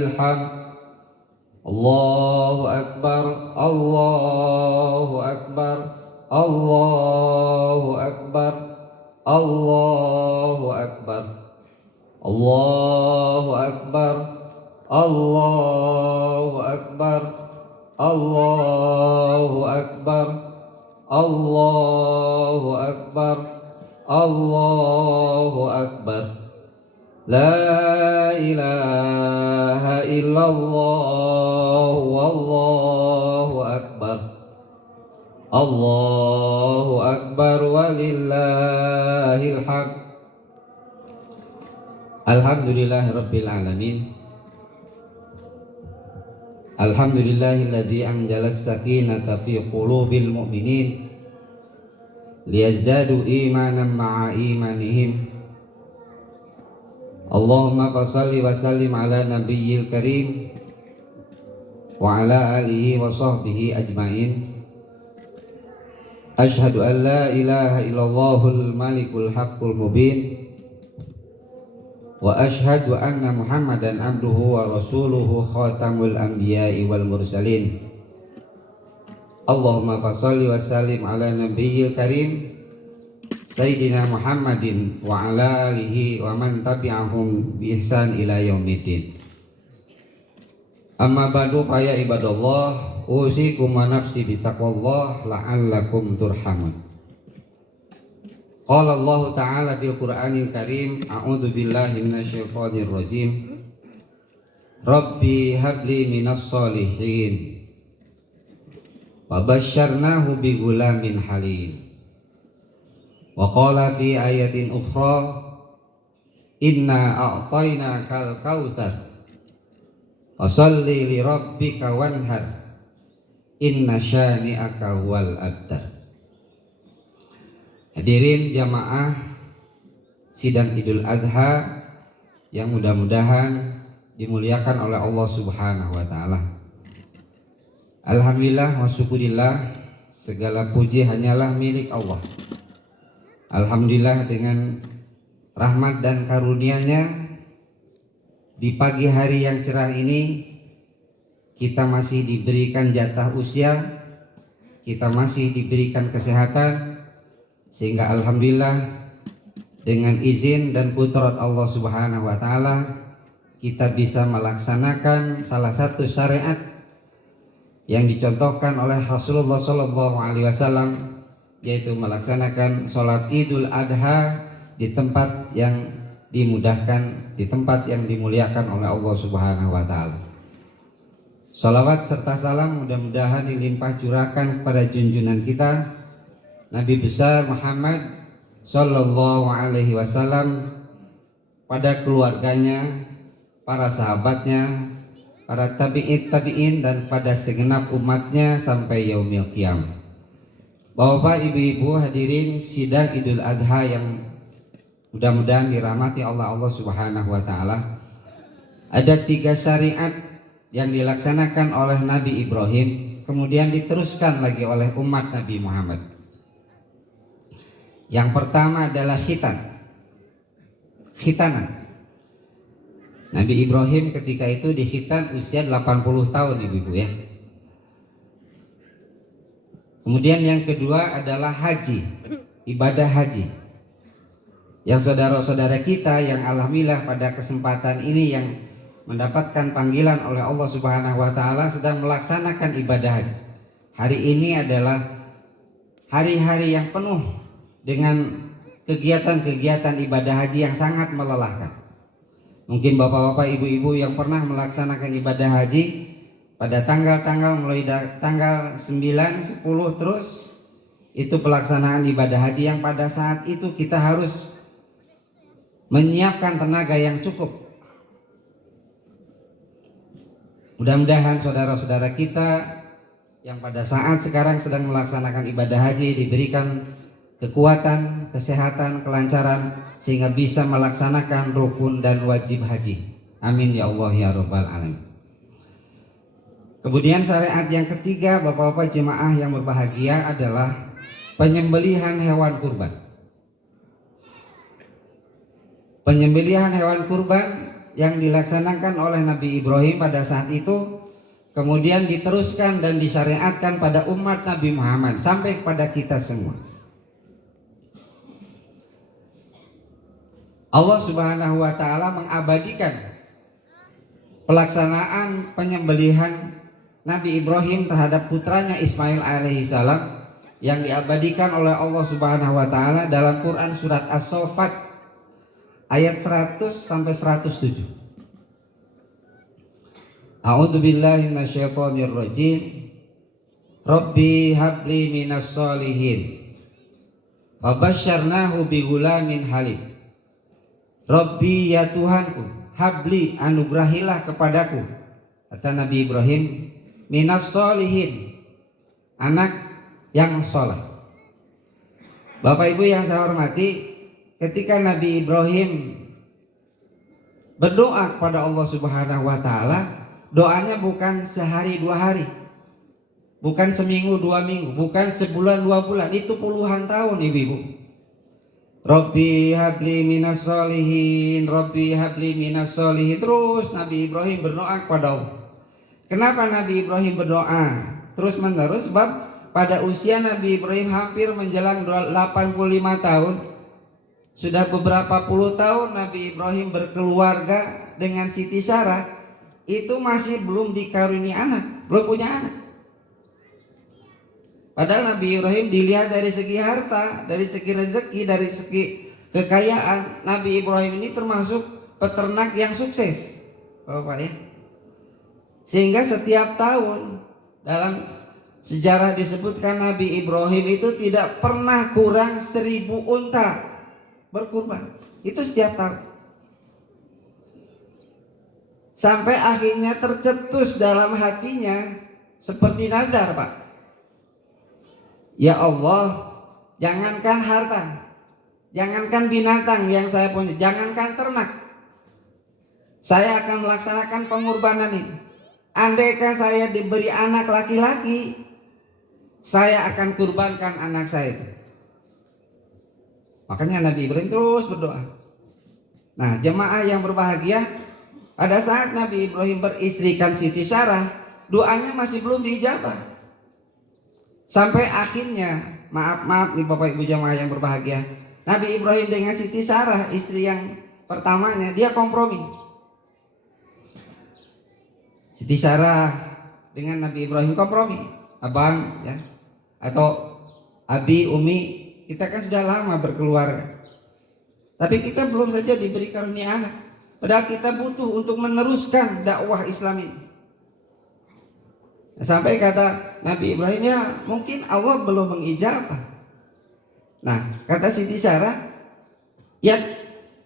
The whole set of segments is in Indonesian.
الحمد الله أكبر الله أكبر الله أكبر الله أكبر الله أكبر الله أكبر الله أكبر الله أكبر الله أكبر لا إله إلا الله والله أكبر الله أكبر ولله الحمد. Alhamdulillahi Rabbil Alamin. Alhamdulillahilladzi anzala as-sakinata fi qulubil mu'minin liyazdadu imanan ma'a imanihim. Allahumma fassalli wa sallim ala nabiyyil karim wa ala alihi wa sahbihi ajmain. Ashhadu an la ilaha illallahul malikul haqqul mubin wa ashhadu anna Muhammadan abduhu wa rasuluhu khatamul anbiya'i wal mursalin. Allahumma fassalli wa sallim ala nabiyyil karim Sayyidina Muhammadin wa ala alihi wa man tabi'ahum bi ihsan ila yaumiddin. Amma ba'du fa ya ibadallah, usikum wa nafsi bi taqwallah la'allakum turhamun. Qala Allah Ta'ala fil Qur'anil Karim, a'udzu billahi minasyaitonir rajim. Rabbi habli minas solihin. Wa basyarnahu bi gulamin halim. Wa qala fi ayatin ukhra inna a'tainakal kautsar fasalli li rabbika wanhar inna syani'aka wal abtar. Hadirin jamaah sidang Idul Adha yang mudah-mudahan dimuliakan oleh Allah Subhanahu wa taala. Alhamdulillah wa syukurillah, segala puji hanyalah milik Allah. Alhamdulillah dengan rahmat dan karunia-Nya di pagi hari yang cerah ini kita masih diberikan jatah usia, kita masih diberikan kesehatan, sehingga alhamdulillah dengan izin dan qudrat Allah Subhanahu wa taala kita bisa melaksanakan salah satu syariat yang dicontohkan oleh Rasulullah sallallahu alaihi wasallam, yaitu melaksanakan sholat Idul Adha di tempat yang dimudahkan, di tempat yang dimuliakan oleh Allah Subhanahu wa taala. Shalawat serta salam mudah-mudahan dilimpah curahkan kepada junjungan kita Nabi besar Muhammad sallallahu alaihi wasallam, pada keluarganya, para sahabatnya, para tabi'in dan pada segenap umatnya sampai yaumil qiyamah. Bapak, ibu-ibu hadirin sidang Idul Adha yang mudah-mudahan dirahmati Allah Subhanahu wa taala. Ada 3 syariat yang dilaksanakan oleh Nabi Ibrahim, kemudian diteruskan lagi oleh umat Nabi Muhammad. Yang pertama adalah khitanan. Nabi Ibrahim ketika itu dikhitan usia 80 tahun, ibu-ibu ya. Kemudian yang kedua adalah haji, ibadah haji. Yang saudara-saudara kita yang alhamdulillah pada kesempatan ini yang mendapatkan panggilan oleh Allah Subhanahu wa taala sedang melaksanakan ibadah haji. Hari ini adalah hari-hari yang penuh dengan kegiatan-kegiatan ibadah haji yang sangat melelahkan. Mungkin bapak-bapak, ibu-ibu yang pernah melaksanakan ibadah haji pada tanggal-tanggal mulai tanggal 9, 10 terus, itu pelaksanaan ibadah haji yang pada saat itu kita harus menyiapkan tenaga yang cukup. Mudah-mudahan saudara-saudara kita yang pada saat sekarang sedang melaksanakan ibadah haji diberikan kekuatan, kesehatan, kelancaran sehingga bisa melaksanakan rukun dan wajib haji. Amin ya Allah ya Rabbal Alamin. Kemudian syariat yang ketiga, bapak-bapak jemaah yang berbahagia, adalah penyembelihan hewan kurban. Penyembelihan hewan kurban yang dilaksanakan oleh Nabi Ibrahim pada saat itu kemudian diteruskan dan disyariatkan pada umat Nabi Muhammad sampai kepada kita semua. Allah Subhanahu wa taala mengabadikan pelaksanaan penyembelihan Nabi Ibrahim terhadap putranya Ismail alaihissalam yang diabadikan oleh Allah Subhanahu wa taala dalam Quran surat As-Saffat ayat 100 sampai 107. A'udzu billahi minasyaitonir rajim. Rabbi habli minas solihin. Fabasyarnahu bigulamin halim. Rabbi ya Tuhanku, habli anugerahilah kepadaku, kata Nabi Ibrahim, minas solihin, anak yang soleh. Bapak Ibu yang saya hormati, ketika Nabi Ibrahim berdoa kepada Allah Subhanahu wa taala, doanya bukan sehari dua hari, bukan seminggu dua minggu, bukan sebulan dua bulan, itu puluhan tahun ibu-ibu. Rabbi habli minas solihin, Rabbi habli minas solihin. Terus Nabi Ibrahim berdoa kepada Allah. Kenapa Nabi Ibrahim berdoa terus menerus? Sebab pada usia Nabi Ibrahim hampir menjelang 85 tahun, sudah beberapa puluh tahun Nabi Ibrahim berkeluarga dengan Siti Sarah, itu masih belum dikaruniai anak, belum punya anak. Padahal Nabi Ibrahim dilihat dari segi harta, dari segi rezeki, dari segi kekayaan, Nabi Ibrahim ini termasuk peternak yang sukses, Bapak ya. Sehingga setiap tahun dalam sejarah disebutkan Nabi Ibrahim itu tidak pernah kurang 1000 unta berkurban. Itu setiap tahun. Sampai akhirnya tercetus dalam hatinya seperti nadar, Pak. Ya Allah, jangankan harta, jangankan binatang yang saya punya, jangankan ternak, saya akan melaksanakan pengorbanan ini. Andaikan saya diberi anak laki-laki, saya akan kurbankan anak saya itu. Makanya Nabi Ibrahim terus berdoa. Nah, jemaah yang berbahagia, pada saat Nabi Ibrahim beristrikan Siti Sarah, doanya masih belum diijabah. Sampai akhirnya, maaf nih Bapak Ibu jemaah yang berbahagia, Nabi Ibrahim dengan Siti Sarah, istri yang pertamanya, dia kompromi. Siti Sarah dengan Nabi Ibrahim kompromi. Abang ya, atau Abi, Umi, kita kan sudah lama berkeluarga, tapi kita belum saja diberi karunia anak. Padahal kita butuh untuk meneruskan dakwah Islam ini. Sampai kata Nabi Ibrahim, ya mungkin Allah belum mengijabah. Nah, kata Siti Sarah, ya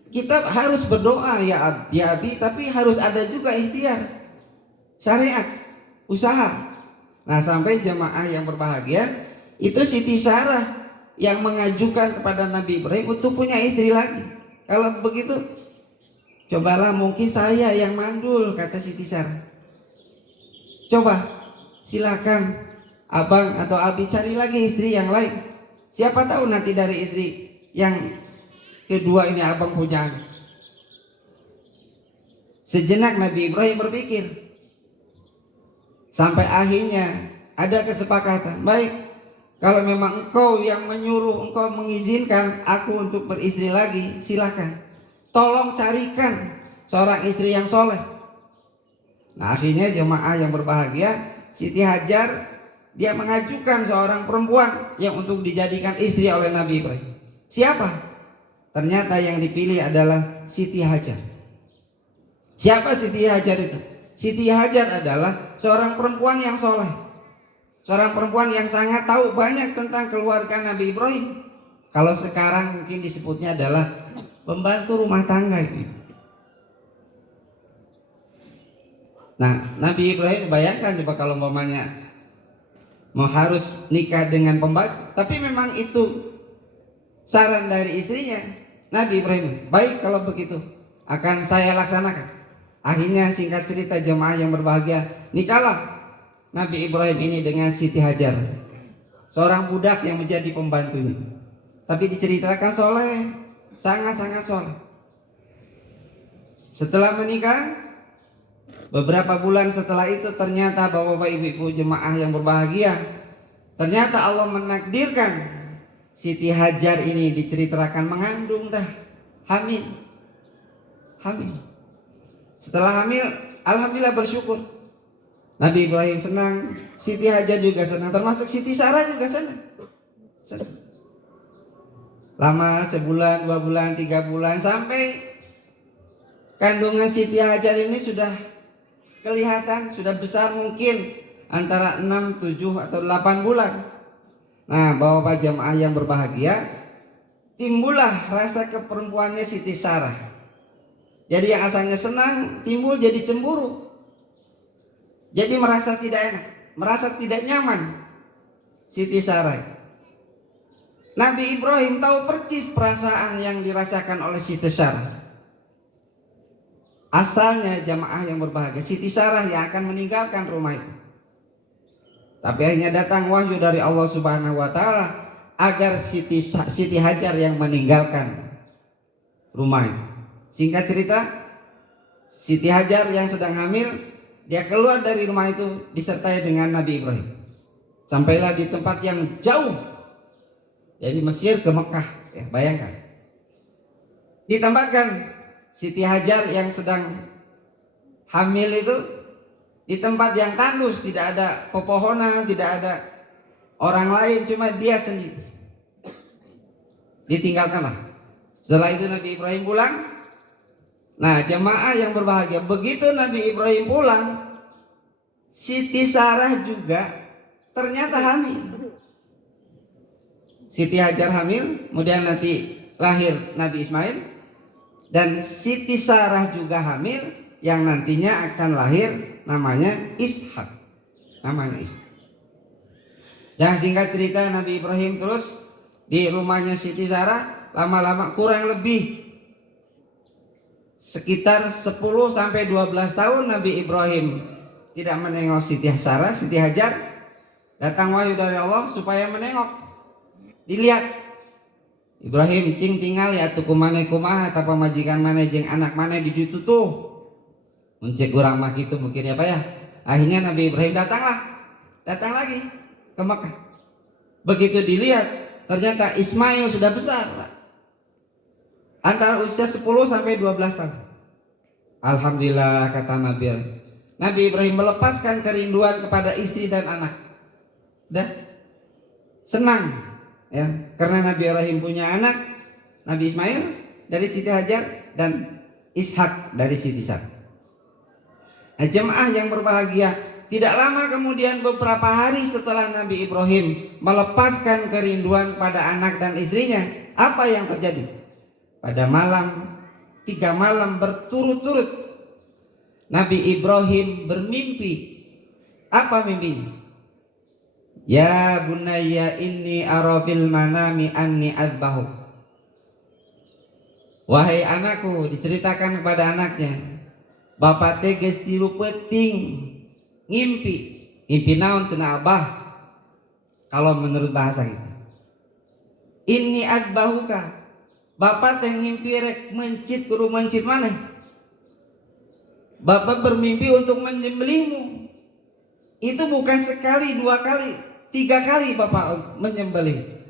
kita harus berdoa ya Abi, tapi harus ada juga ikhtiar, syariat, usaha. Nah, sampai jemaah yang berbahagia, itu Siti Sarah yang mengajukan kepada Nabi Ibrahim untuk punya istri lagi. Kalau begitu, cobalah mungkin saya yang mandul, kata Siti Sarah. Coba silakan abang atau Abi cari lagi istri yang lain. Siapa tahu nanti dari istri yang kedua ini abang punya. Sejenak Nabi Ibrahim berpikir, sampai akhirnya ada kesepakatan. Baik, kalau memang engkau yang menyuruh, engkau mengizinkan aku untuk beristri lagi, silakan. Tolong carikan seorang istri yang soleh. Nah, akhirnya jemaah yang berbahagia, Siti Hajar dia mengajukan seorang perempuan yang untuk dijadikan istri oleh Nabi Ibrahim. Siapa? Ternyata yang dipilih adalah Siti Hajar. Siapa Siti Hajar itu? Siti Hajar adalah seorang perempuan yang soleh, seorang perempuan yang sangat tahu banyak tentang keluarga Nabi Ibrahim. Kalau sekarang mungkin disebutnya adalah pembantu rumah tangga itu. Nah, Nabi Ibrahim bayangkan coba kalau umpamanya mau harus nikah dengan pembantu, tapi memang itu saran dari istrinya. Nabi Ibrahim, baik kalau begitu akan saya laksanakan. Akhirnya singkat cerita jemaah yang berbahagia, nikahlah Nabi Ibrahim ini dengan Siti Hajar, seorang budak yang menjadi pembantunya. Tapi diceritakan soleh, sangat-sangat soleh. Setelah menikah, beberapa bulan setelah itu ternyata bapak-bapak, ibu-ibu jemaah yang berbahagia, ternyata Allah menakdirkan Siti Hajar ini diceritakan mengandung dah, hamil. Setelah hamil, alhamdulillah bersyukur. Nabi Ibrahim senang, Siti Hajar juga senang, termasuk Siti Sarah juga senang. Lama sebulan, 2 bulan, 3 bulan, sampai kandungan Siti Hajar ini sudah kelihatan, sudah besar, mungkin antara 6, 7 atau 8 bulan. Nah, bapak jamaah yang berbahagia, timbullah rasa keperempuannya Siti Sarah. Jadi yang asalnya senang timbul jadi cemburu. Jadi merasa tidak enak, merasa tidak nyaman Siti Sarah. Nabi Ibrahim tahu persis perasaan yang dirasakan oleh Siti Sarah. Asalnya jamaah yang berbahagia, Siti Sarah yang akan meninggalkan rumah itu. Tapi akhirnya datang wahyu dari Allah Subhanahu wa taala agar Siti Hajar yang meninggalkan rumah itu. Singkat cerita, Siti Hajar yang sedang hamil, dia keluar dari rumah itu disertai dengan Nabi Ibrahim. Sampailah di tempat yang jauh. Dari Mesir ke Mekah, ya, bayangkan. Ditempatkan Siti Hajar yang sedang hamil itu di tempat yang tandus, tidak ada pepohonan, tidak ada orang lain, cuma dia sendiri. Ditinggalkanlah. Setelah itu Nabi Ibrahim pulang. Nah, jemaah yang berbahagia, begitu Nabi Ibrahim pulang, Siti Sarah juga ternyata hamil. Siti Hajar hamil, kemudian nanti lahir Nabi Ismail, dan Siti Sarah juga hamil yang nantinya akan lahir namanya Ishak. Dan singkat cerita, Nabi Ibrahim terus di rumahnya Siti Sarah, lama-lama kurang lebih sekitar 10 sampai 12 tahun Nabi Ibrahim tidak menengok Siti Sarah, Siti Hajar. Datang wahyu dari Allah supaya menengok. Dilihat Ibrahim cing tinggal ya tuh kumane kumaha atau pemajikan mana jeng anak mana di ditu tuh mencek kurang mah gitu mungkin ya Pak ya. Akhirnya Nabi Ibrahim datang lagi ke Mekah. Begitu dilihat ternyata Ismail sudah besar Pak, antara usia 10 sampai 12 tahun. Alhamdulillah, kata Nabi Ibrahim melepaskan kerinduan kepada istri dan anak. Dan senang ya, karena Nabi Ibrahim punya anak, Nabi Ismail dari Siti Hajar dan Ishak dari Siti Sarah. Nah, jemaah yang berbahagia, tidak lama kemudian beberapa hari setelah Nabi Ibrahim melepaskan kerinduan pada anak dan istrinya, apa yang terjadi? Pada malam 3 malam berturut-turut Nabi Ibrahim bermimpi. Apa mimpinya? Ya bunayya inni ara fil manami anni adbahu. Wahai anakku, diceritakan kepada anaknya, bapak teh geus tilu peuting ngimpi naon cenah abah, kalau menurut bahasa kita. Inni adbahuka, bapak teh ngimpi rek mencit kudu mencit maneh. Bapak bermimpi untuk menyembelihmu. Itu bukan sekali, 2 kali, 3 kali bapak menyembelih.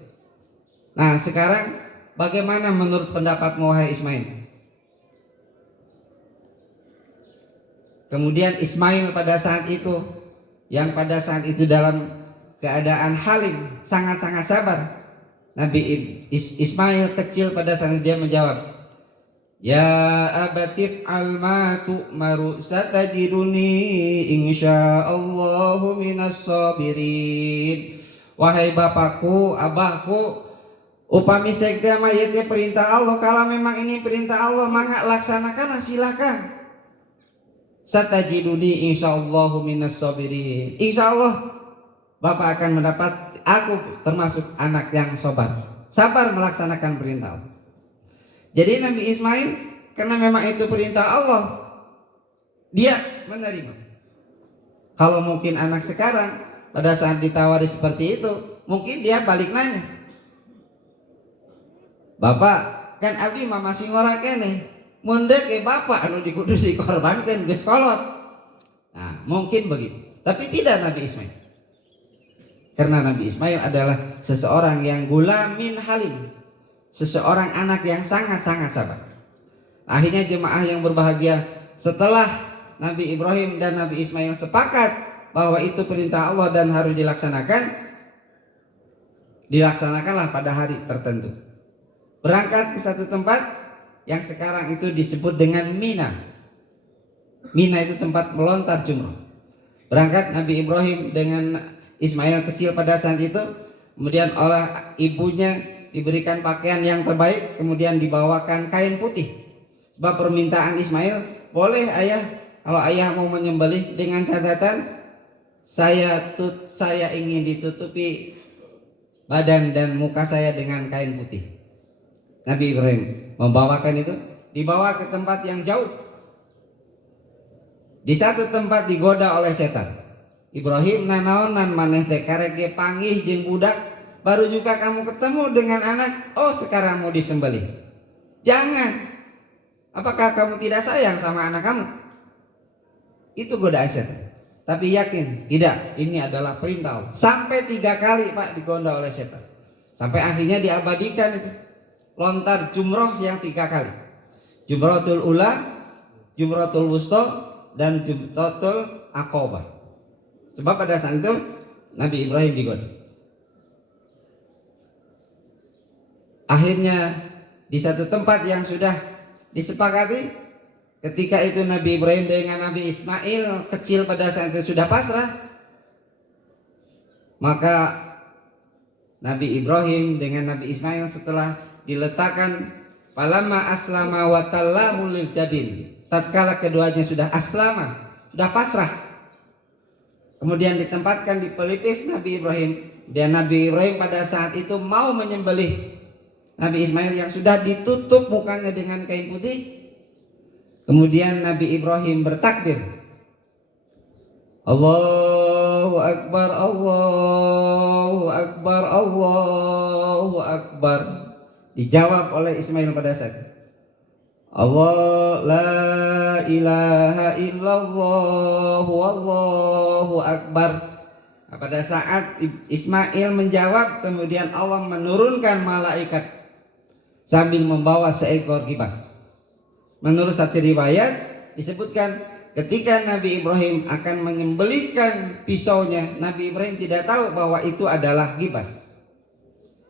Nah sekarang bagaimana menurut pendapatmu wahai Ismail? Kemudian Ismail pada saat itu, yang pada saat itu dalam keadaan halim, sangat-sangat sabar. Nabi Ismail kecil pada saat dia menjawab, ya abatif alma tu'maru satajiduni insyaallahu minas sabirin. Wahai bapakku, abahku, upami sekda mayatnya perintah Allah, kalau memang ini perintah Allah maka laksanakan, silakan. Satajiduni insyaallahu minas sabirin. Insyaallah bapak akan mendapat, aku termasuk anak yang sabar melaksanakan perintah Allah. Jadi Nabi Ismail, karena memang itu perintah Allah, dia menerima. Kalau mungkin anak sekarang pada saat ditawari seperti itu, mungkin dia balik nanya, bapak kan abdi mah masih ngora keneh, mundek ke bapak anu dikudu dikorbankan geus kolot. Nah, mungkin begitu. Tapi tidak Nabi Ismail. Karena Nabi Ismail adalah seseorang yang gulamin halim, seseorang anak yang sangat-sangat sabar. Akhirnya jemaah yang berbahagia, setelah Nabi Ibrahim dan Nabi Ismail sepakat bahwa itu perintah Allah dan harus dilaksanakanlah pada hari tertentu. Berangkat ke satu tempat yang sekarang itu disebut dengan Mina. Mina itu tempat melontar jumroh. Berangkat Nabi Ibrahim dengan Ismail kecil pada saat itu, kemudian oleh ibunya diberikan pakaian yang terbaik, kemudian dibawakan kain putih. Sebab permintaan Ismail, boleh ayah, kalau ayah mau menyembelih dengan catatan saya ingin ditutupi badan dan muka saya dengan kain putih. Nabi Ibrahim membawakan itu, dibawa ke tempat yang jauh. Di satu tempat digoda oleh setan. Ibrahim nanaonan maneh teh karek ge panggih jeung budak, baru juga kamu ketemu dengan anak, oh sekarang mau disembelih. Jangan. Apakah kamu tidak sayang sama anak kamu? Itu godaan setan. Tapi yakin, tidak, ini adalah perintah Allah. Sampai 3 kali Pak digoda oleh setan. Sampai akhirnya diabadikan itu. Lontar jumroh yang 3 kali. Jumratul ula, jumratul wusta, dan jumratul aqobah. Sebab pada saat itu Nabi Ibrahim digoda. Akhirnya di satu tempat yang sudah disepakati, ketika itu Nabi Ibrahim dengan Nabi Ismail kecil pada saat itu sudah pasrah, maka Nabi Ibrahim dengan Nabi Ismail setelah diletakkan falamma aslama wa tallahu lil jabin, tatkala keduanya sudah aslama, sudah pasrah, kemudian ditempatkan di pelipis Nabi Ibrahim, dan Nabi Ibrahim pada saat itu mau menyembelih Nabi Ismail yang sudah ditutup mukanya dengan kain putih. Kemudian Nabi Ibrahim bertakbir, Allahu Akbar, Allahu Akbar, Allahu Akbar. Dijawab oleh Ismail pada saat itu, Allah la ilaha illallah wallahu akbar. Pada saat Ismail menjawab, kemudian Allah menurunkan malaikat sambil membawa seekor kibas. Menurut satu riwayat disebutkan ketika Nabi Ibrahim akan menyembelihkan pisaunya, Nabi Ibrahim tidak tahu bahwa itu adalah kibas.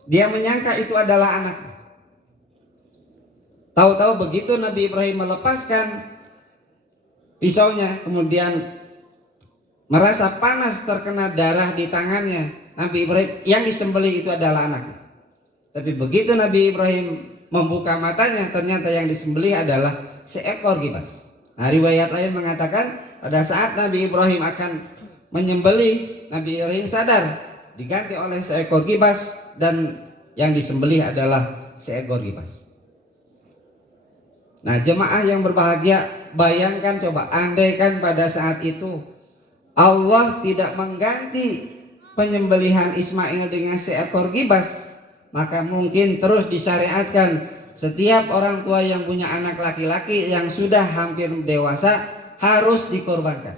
Dia menyangka itu adalah anak. Tahu-tahu begitu Nabi Ibrahim melepaskan pisaunya, kemudian merasa panas terkena darah di tangannya. Nabi Ibrahim yang disembelih itu adalah anaknya. Tapi begitu Nabi Ibrahim membuka matanya, ternyata yang disembelih adalah seekor kibas. Nah, riwayat lain mengatakan pada saat Nabi Ibrahim akan menyembelih, Nabi Ibrahim sadar diganti oleh seekor kibas dan yang disembelih adalah seekor kibas. Nah, jemaah yang berbahagia, bayangkan coba, andaikan pada saat itu Allah tidak mengganti penyembelihan Ismail dengan seekor kibas, maka mungkin terus disyariatkan setiap orang tua yang punya anak laki-laki yang sudah hampir dewasa harus dikorbankan.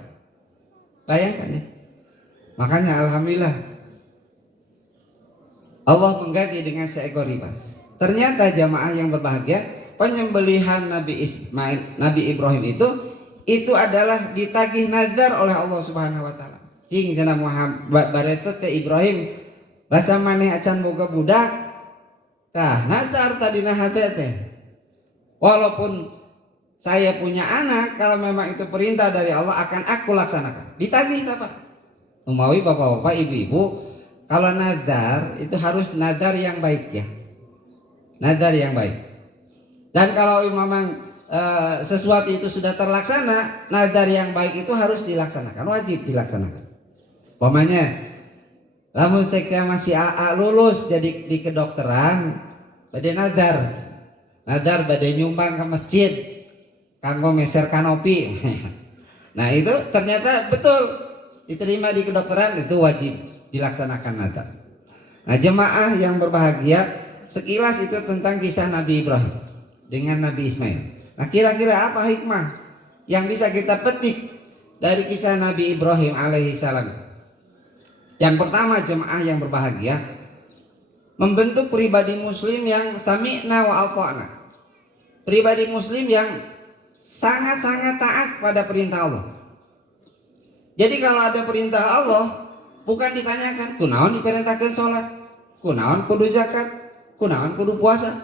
Bayangkan ya. Makanya alhamdulillah Allah mengganti dengan seekor kibas. Ternyata jemaah yang berbahagia, penyembelihan Nabi Ibrahim itu adalah ditagih nazar oleh Allah Subhanahu wa taala. Cing cenah Muhammad bareto teh Ibrahim basa maneh acan boga budak. Tah nazar tadina hate teh. Walaupun saya punya anak, kalau memang itu perintah dari Allah akan aku laksanakan. Ditagih ta Pak? Umawi bapak-bapak, ibu-ibu, kalau nazar itu harus nazar yang baik ya. Nazar yang baik. Dan kalau memang sesuatu itu sudah terlaksana, nazar yang baik itu harus dilaksanakan, wajib dilaksanakan. Umpamanya, lamun saya masih AA lulus jadi di kedokteran, badai nazar badai nyumbang ke masjid, kanggo meser kanopi. Nah itu ternyata betul diterima di kedokteran, itu wajib dilaksanakan nazar. Nah jemaah yang berbahagia, sekilas itu tentang kisah Nabi Ibrahim dengan Nabi Ismail. Nah, kira-kira apa hikmah yang bisa kita petik dari kisah Nabi Ibrahim alaihissalam? Yang pertama, jemaah yang berbahagia, membentuk pribadi muslim yang sami'na wa ata'na. Pribadi muslim yang sangat-sangat taat pada perintah Allah. Jadi kalau ada perintah Allah, bukan ditanyakan kunaon diperintahkan sholat, kunaon kudu zakat, kunaon kudu puasa.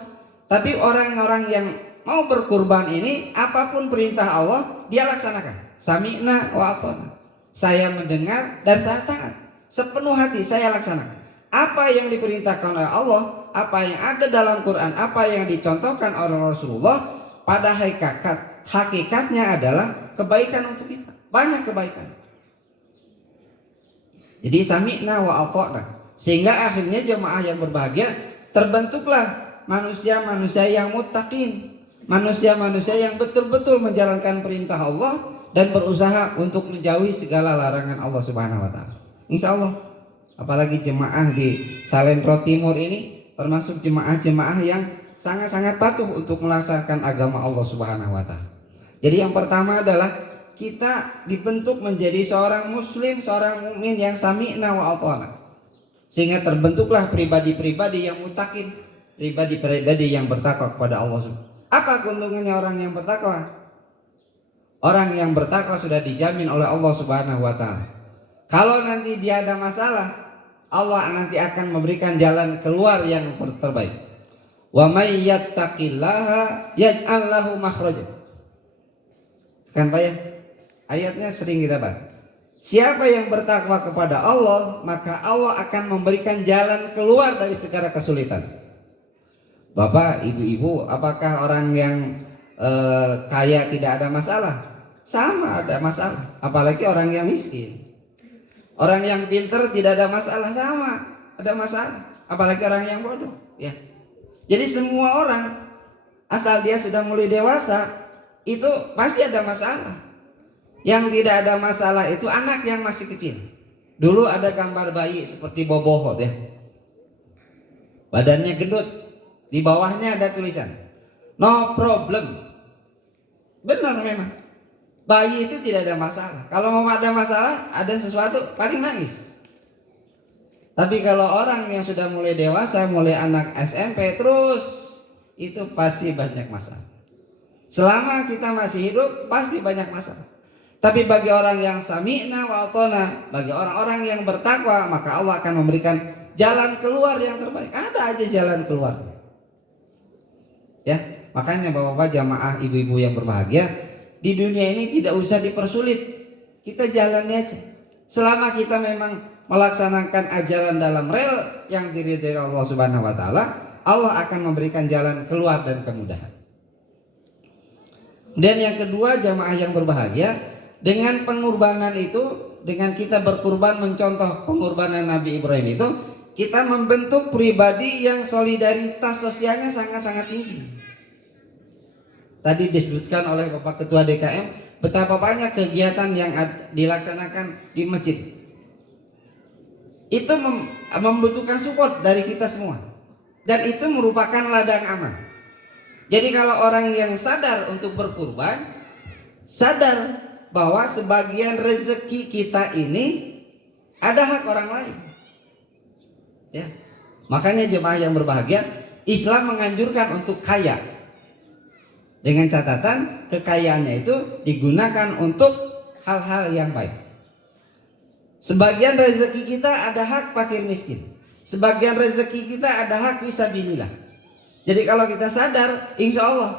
Tapi orang-orang yang mau berkurban ini, apapun perintah Allah dia laksanakan. Sami'na wa ata'na. Saya mendengar dan saya taat, sepenuh hati saya laksanakan. Apa yang diperintahkan oleh Allah, apa yang ada dalam Quran, apa yang dicontohkan oleh Rasulullah, pada hakikatnya adalah kebaikan untuk kita, banyak kebaikan. Jadi sami'na wa ata'na, sehingga akhirnya jemaah yang berbahagia, terbentuklah manusia-manusia yang muttaqin, manusia-manusia yang betul-betul menjalankan perintah Allah dan berusaha untuk menjauhi segala larangan Allah Subhanahu wa taala. Insya Allah, apalagi jemaah di Salentro Timur ini termasuk jemaah-jemaah yang sangat-sangat patuh untuk melaksanakan agama Allah Subhanahu wa taala. Jadi yang pertama adalah kita dibentuk menjadi seorang muslim, seorang mukmin yang sami'na wa ata'na, sehingga terbentuklah pribadi-pribadi yang muttaqin, pribadi-pribadi yang bertakwa kepada Allah. Apa keuntungannya orang yang bertakwa? Orang yang bertakwa sudah dijamin oleh Allah Subhanahu wa taala. Kalau nanti dia ada masalah, Allah nanti akan memberikan jalan keluar yang terbaik. Wa may yattaqillaha yaj'al lahu makhraja. Kan Pak ya? Ayatnya sering kita bahas. Siapa yang bertakwa kepada Allah, maka Allah akan memberikan jalan keluar dari segala kesulitan. Bapak, ibu-ibu, apakah orang yang kaya tidak ada masalah? Sama, ada masalah. Apalagi orang yang miskin. Orang yang pintar tidak ada masalah, sama, ada masalah. Apalagi orang yang bodoh, ya. Jadi semua orang, asal dia sudah mulai dewasa, itu pasti ada masalah. Yang tidak ada masalah itu anak yang masih kecil. Dulu ada gambar bayi seperti bobohot ya, badannya gendut, di bawahnya ada tulisan no problem. Benar memang, bayi itu tidak ada masalah. Kalau mau ada masalah, ada sesuatu paling nangis. Tapi kalau orang yang sudah mulai dewasa, mulai anak SMP terus, itu pasti banyak masalah. Selama kita masih hidup pasti banyak masalah. Tapi bagi orang yang sami'na wa ata'na, bagi orang-orang yang bertakwa, maka Allah akan memberikan jalan keluar yang terbaik. Ada aja jalan keluar. Ya, makanya Bapak-bapak, jamaah, ibu-ibu yang berbahagia, di dunia ini tidak usah dipersulit. Kita jalani aja. Selama kita memang melaksanakan ajaran dalam rel yang diridhai Allah Subhanahu wa taala, Allah akan memberikan jalan keluar dan kemudahan. Dan yang kedua, jamaah yang berbahagia, dengan pengorbanan itu, dengan kita berkurban mencontoh pengorbanan Nabi Ibrahim itu, kita membentuk pribadi yang solidaritas sosialnya sangat-sangat tinggi. Tadi disebutkan oleh Bapak Ketua DKM betapa banyak kegiatan yang dilaksanakan di masjid. Itu membutuhkan support dari kita semua, dan itu merupakan ladang amal. Jadi kalau orang yang sadar untuk berkurban, sadar bahwa sebagian rezeki kita ini ada hak orang lain. Ya. Makanya jemaah yang berbahagia, Islam menganjurkan untuk kaya. Dengan catatan kekayaannya itu digunakan untuk hal-hal yang baik. Sebagian rezeki kita ada hak fakir miskin. Sebagian rezeki kita ada hak fisabilillah. Jadi kalau kita sadar, insya Allah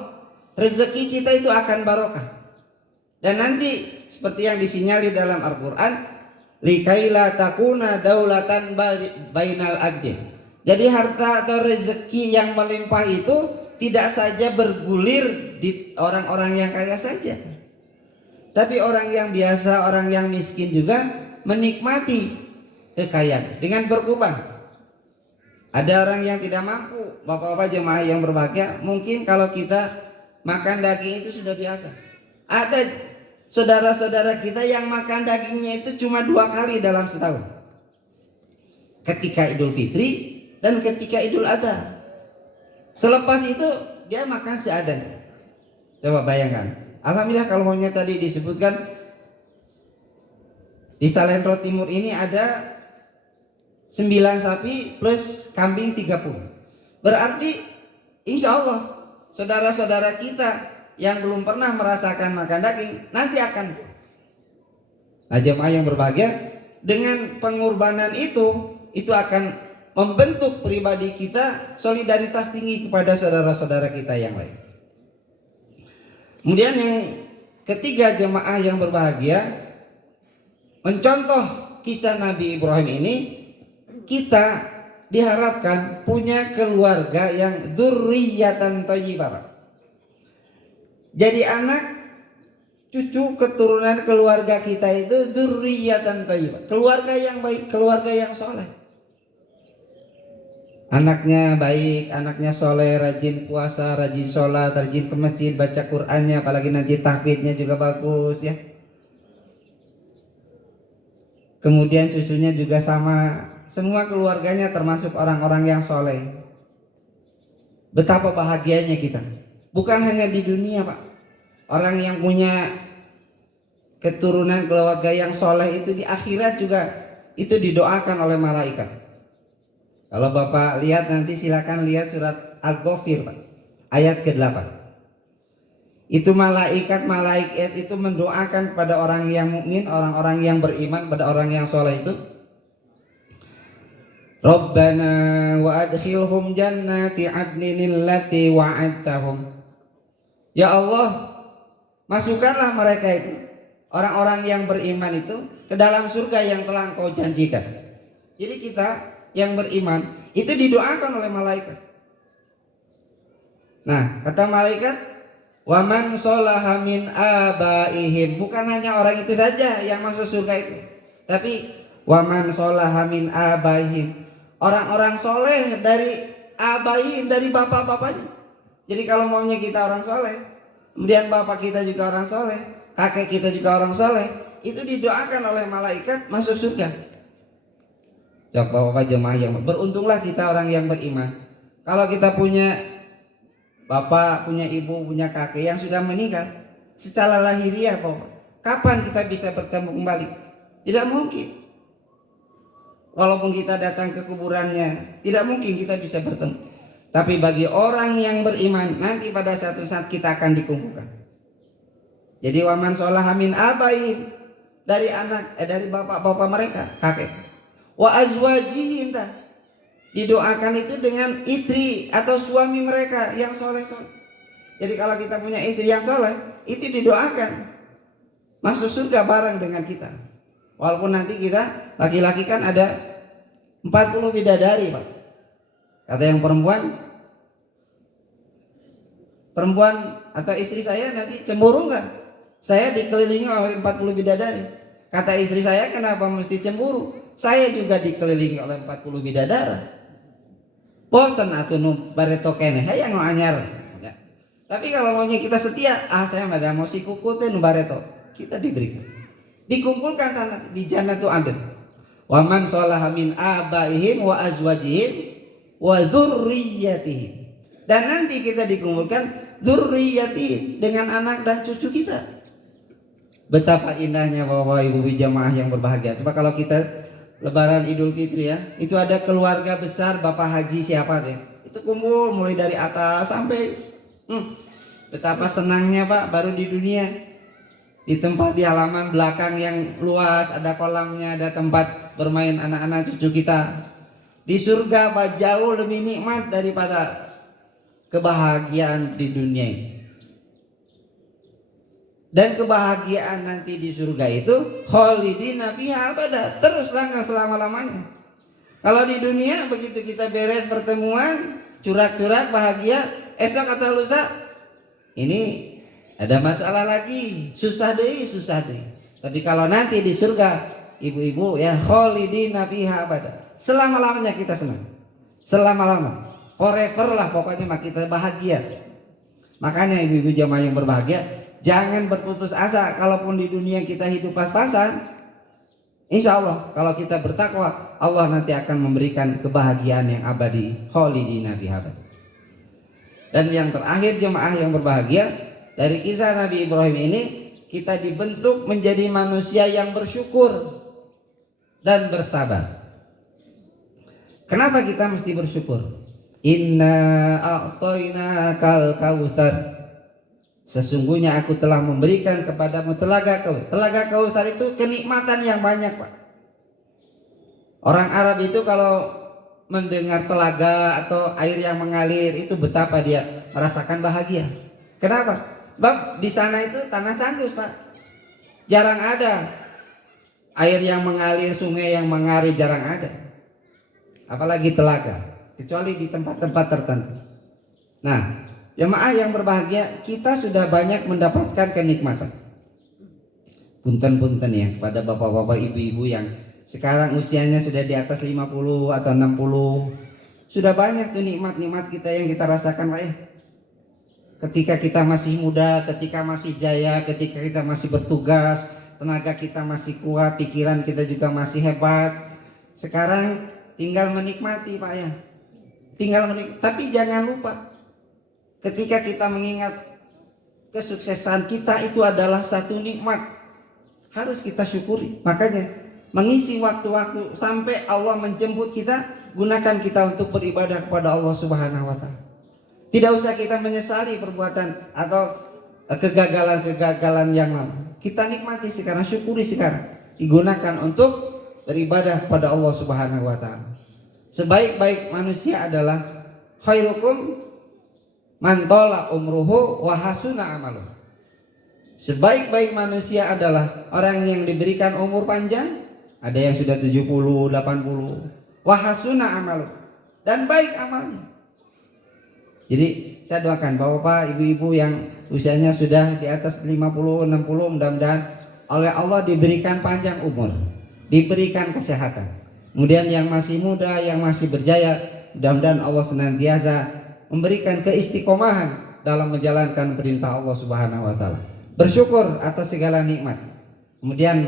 rezeki kita itu akan barokah. Dan nanti seperti yang disinyalir dalam Al-Quran, likaila takuna daulatan bainal agdi. Jadi harta atau rezeki yang melimpah itu tidak saja bergulir di orang-orang yang kaya saja, tapi orang yang biasa, orang yang miskin juga menikmati kekayaan dengan berkurban. Ada orang yang tidak mampu, bapak-bapak jemaah yang berbahagia, mungkin kalau kita makan daging itu sudah biasa. Ada saudara-saudara kita yang makan dagingnya itu cuma 2 kali dalam setahun, ketika Idul Fitri dan ketika Idul Adha. Selepas itu dia makan seadanya. Coba bayangkan. Alhamdulillah kalau maunya tadi disebutkan di Salentro Timur ini ada 9 sapi plus kambing 30. Berarti insya Allah saudara-saudara kita yang belum pernah merasakan makan daging nanti akan. Nah jemaah yang berbahagia, dengan pengorbanan itu akan membentuk pribadi kita solidaritas tinggi kepada saudara-saudara kita yang lain. Kemudian yang ketiga jemaah yang berbahagia, mencontoh kisah Nabi Ibrahim ini, kita diharapkan punya keluarga yang dzurriyyatan thayyibah. Jadi anak cucu keturunan keluarga kita itu dzurriyyatan thayyibah, keluarga yang baik, keluarga yang soleh. Anaknya baik, anaknya soleh, rajin puasa, rajin sholat, rajin ke masjid, baca Qur'annya, apalagi nanti tahfidnya juga bagus ya. Kemudian cucunya juga sama, semua keluarganya termasuk orang-orang yang soleh. Betapa bahagianya kita. Bukan hanya di dunia Pak. Orang yang punya keturunan keluarga yang soleh itu di akhirat juga itu didoakan oleh malaikat. Kalau Bapak lihat nanti silakan lihat surat Al-Ghafir Pak, ayat ke-8. Itu malaikat itu mendoakan kepada orang yang mukmin, orang-orang yang beriman, pada orang yang soleh itu. Rabbana wa adkhilhum jannati adnin allati wa'adtahum. Ya Allah, masukkanlah mereka itu, orang-orang yang beriman itu, ke dalam surga yang telah Engkau janjikan. Jadi kita yang beriman itu didoakan oleh malaikat. Nah, kata malaikat, wa man sholaha min abaihim, bukan hanya orang itu saja yang masuk surga itu, tapi wa man sholaha min abaihim, orang-orang soleh dari abaihim, dari bapak-bapaknya. Jadi kalau maunya kita orang soleh, kemudian bapak kita juga orang soleh, kakek kita juga orang soleh, itu didoakan oleh malaikat masuk surga. Coba Bapak jemaah yang beruntunglah kita orang yang beriman. Kalau kita punya bapak, punya ibu, punya kakek yang sudah meninggal secara lahiriah, Bapak, kapan kita bisa bertemu kembali? Tidak mungkin. Walaupun kita datang ke kuburannya, tidak mungkin kita bisa bertemu. Tapi bagi orang yang beriman, nanti pada satu saat kita akan dikumpulkan. Jadi waman sholaha min abaihim, dari anak dari bapak-bapak mereka, kakek. Wa azwajihim, didoakan itu dengan istri atau suami mereka yang soleh-soleh. Jadi kalau kita punya istri yang soleh, itu didoakan masuk surga bareng dengan kita. Walaupun nanti kita laki-laki kan ada 40 bidadari Pak. Kata yang perempuan atau istri saya nanti cemburu nggak? Saya dikelilingi oleh 40 bidadari. Kata istri saya, kenapa mesti cemburu? Saya juga dikelilingi oleh 40 bidadara. Bosan atuh nu bareto keneh hayang nu anyar. Ya. Tapi kalau maunya kita setia, saya mah mau si kuku teh nu bareto, kita diberikan. Dikumpulkan tanah di Jannatul Adn. Wa man sholaha min abaihim wa azwajihim wa dzurriyyatihim. Dan nanti kita dikumpulkan dzurriyyatihim dengan anak dan cucu kita. Betapa indahnya Bapak Ibu jamaah yang berbahagia. Coba kalau kita Lebaran Idul Fitri ya, itu ada keluarga besar Bapak Haji siapa deh, itu kumpul mulai dari atas sampai betapa senangnya Pak, baru di dunia, di tempat di halaman belakang yang luas, ada kolamnya, ada tempat bermain anak-anak cucu kita. Di surga Pak jauh lebih nikmat daripada kebahagiaan di dunia ini. Dan kebahagiaan nanti di surga itu khalidina fiha abada, terus langkah selama-lamanya. Kalau di dunia begitu kita beres pertemuan, curak-curak bahagia, esok atau lusa ini ada masalah lagi, susah deh. Tapi kalau nanti di surga, ibu-ibu ya, khalidina fiha abada, selama-lamanya kita senang, selama-lama, forever lah pokoknya mah kita bahagia. Makanya ibu-ibu jamaah yang berbahagia, jangan berputus asa. Kalaupun di dunia kita hidup pas-pasan, insya Allah kalau kita bertakwa, Allah nanti akan memberikan kebahagiaan yang abadi, khalidina fiha abada. Dan yang terakhir jemaah yang berbahagia, Dari kisah Nabi Ibrahim ini kita dibentuk menjadi manusia yang bersyukur dan bersabar. Kenapa kita mesti bersyukur? Inna a'tainakal kautsar. Sesungguhnya aku telah memberikan kepadamu telaga kautsar. Telaga kautsar itu kenikmatan yang banyak, Pak. Orang Arab itu kalau mendengar telaga atau air yang mengalir itu betapa dia merasakan bahagia. Kenapa? Sebab di sana itu tanah tandus, Pak. Jarang ada air yang mengalir, sungai yang mengalir, jarang ada. Apalagi telaga, kecuali di tempat-tempat tertentu. Nah, jemaah yang berbahagia, kita sudah banyak mendapatkan kenikmatan. Punten-punten ya kepada bapak-bapak, ibu-ibu yang sekarang usianya sudah di atas 50 atau 60. Sudah banyak tuh nikmat-nikmat kita yang kita rasakan, Pak ya. Ketika kita masih muda, ketika masih jaya, ketika kita masih bertugas, tenaga kita masih kuat, pikiran kita juga masih hebat. Sekarang tinggal menikmati, Pak ya. Tinggal menikmati, tapi jangan lupa ketika kita mengingat kesuksesan kita itu adalah satu nikmat. Harus kita syukuri. Makanya mengisi waktu-waktu sampai Allah menjemput kita, gunakan kita untuk beribadah kepada Allah Subhanahu wa taala. Tidak usah kita menyesali perbuatan atau kegagalan-kegagalan yang lalu. Kita nikmati sekarang, syukuri sekarang. Digunakan untuk beribadah kepada Allah Subhanahu wa taala. Sebaik-baik manusia adalah khairukum man tala umruhu wa hasuna amaluh. Sebaik-baik manusia adalah orang yang diberikan umur panjang, ada yang sudah 70, 80, wa hasuna amaluh, dan baik amalnya. Jadi saya doakan bapak-bapak, ibu-ibu yang usianya sudah di atas 50, 60, mudah-mudahan oleh Allah diberikan panjang umur, diberikan kesehatan. Kemudian yang masih muda, yang masih berjaya, mudah-mudahan Allah senantiasa memberikan keistiqomahan dalam menjalankan perintah Allah Subhanahu wa taala. Bersyukur atas segala nikmat. Kemudian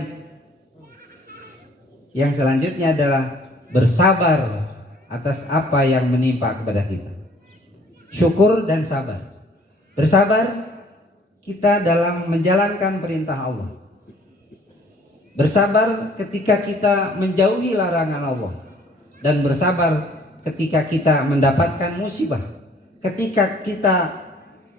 yang selanjutnya adalah bersabar atas apa yang menimpa kepada kita. Syukur dan sabar. Bersabar kita dalam menjalankan perintah Allah. Bersabar ketika kita menjauhi larangan Allah. Dan bersabar ketika kita mendapatkan musibah. Ketika kita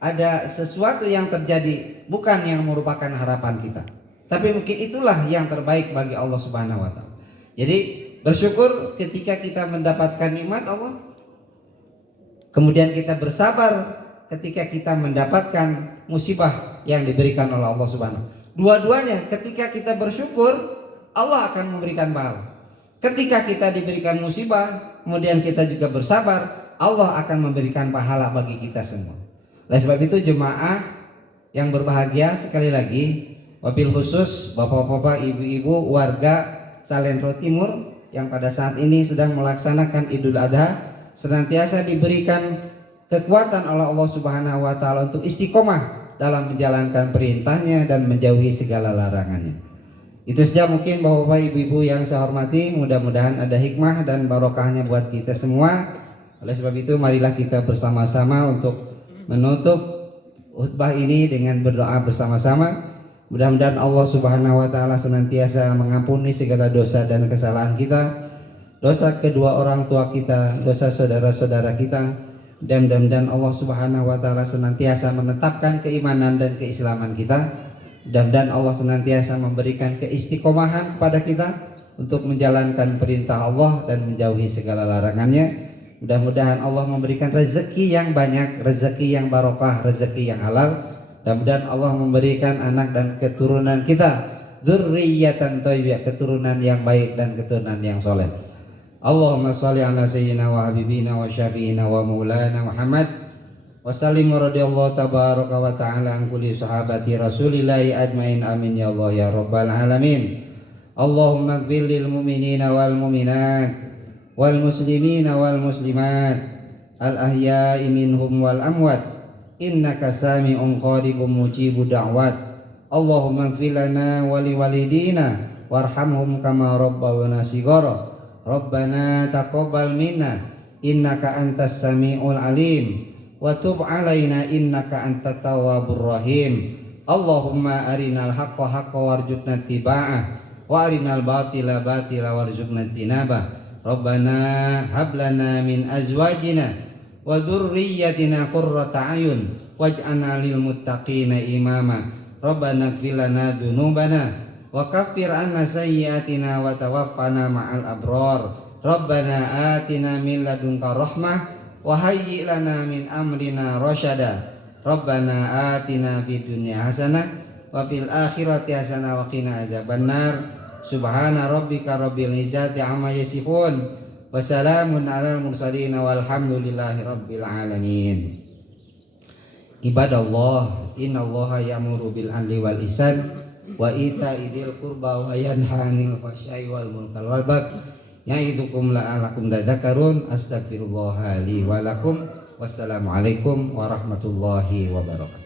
ada sesuatu yang terjadi bukan yang merupakan harapan kita, tapi mungkin itulah yang terbaik bagi Allah Subhanahu wa taala. Jadi bersyukur ketika kita mendapatkan nikmat Allah. Kemudian kita bersabar ketika kita mendapatkan musibah yang diberikan oleh Allah Subhanahu. Dua-duanya, ketika kita bersyukur, Allah akan memberikan pahala. Ketika kita diberikan musibah, kemudian kita juga bersabar, Allah akan memberikan pahala bagi kita semua. Oleh sebab itu jemaah yang berbahagia, sekali lagi wabil khusus bapak-bapak, ibu-ibu, warga Salentro Timur yang pada saat ini sedang melaksanakan Idul Adha, senantiasa diberikan kekuatan oleh Allah Subhanahu wa taala untuk istiqomah dalam menjalankan perintahnya dan menjauhi segala larangannya. Itu saja mungkin bapak-bapak, ibu-ibu yang saya hormati, mudah-mudahan ada hikmah dan barokahnya buat kita semua. Oleh sebab itu marilah kita bersama-sama untuk menutup khutbah ini dengan berdoa bersama-sama. Mudah-mudahan Allah Subhanahu wa taala senantiasa mengampuni segala dosa dan kesalahan kita, dosa kedua orang tua kita, dosa saudara-saudara kita. Dan mudah-mudahan Allah Subhanahu wa taala senantiasa menetapkan keimanan dan keislaman kita. Dan Allah senantiasa memberikan keistiqomahan pada kita untuk menjalankan perintah Allah dan menjauhi segala larangannya. Mudah-mudahan Allah memberikan rezeki yang banyak, rezeki yang barokah, rezeki yang halal. Mudah-mudahan Allah memberikan anak dan keturunan kita dzurriyyatan thayyibah, keturunan yang baik dan keturunan yang soleh. Allahumma shalli ala sayyidina wa habibina wa syafiina wa maulana Muhammad wa sallim radhiyallahu tabaraka wa ta'ala an kulli sahabati rasulillahi ajmain, amin ya Allah ya rabbal alamin. Allahumma ighfir lil mu'minina wal mu'minat wal muslimina wal muslimat al ahya'i minhum wal amwat innaka sami'un qaribun mujibud da'wat. Allahumma ighfir lana wa li walidina warhamhum kama rabbawna shighara. Rabbana taqabbal minna innaka antas sami'ul alim wa tub 'alaina innaka antat tawwabur rahim. Allahumma arinal haqqa haqqan warzuqna ittiba'ah wa arinal batila batila warzuqna ijtinabah. Rabbana hab lana min azwajina wa dzurriyyatina qurrata a'yun waj'alna lil muttaqina imama. Rabbana ighfir lana dzunubana wa kaffir 'anna sayyi'atina wa tawaffana ma'al abrar. Rabbana atina min ladunka rahmah wa hayyi' lana min amrina rasyada. Rabbana atina fid dunya hasanah wa fil akhirati hasanah wa qina azabannar. Subhana rabbika rabbil izzati amma yasifun wa salamun alal mursalin walhamdulillahi rabbil alamin. Ibadallah, innallaha ya'muru bil 'adli wal ihsan wa ita'i dzil qurba wa yanha 'anil fahsya'i wal munkar wal baghi ya'idukum la'allakum tadhakkarun. Astaghfirullah li wa lakum. Wassalamualaikum warahmatullahi wabarakatuh.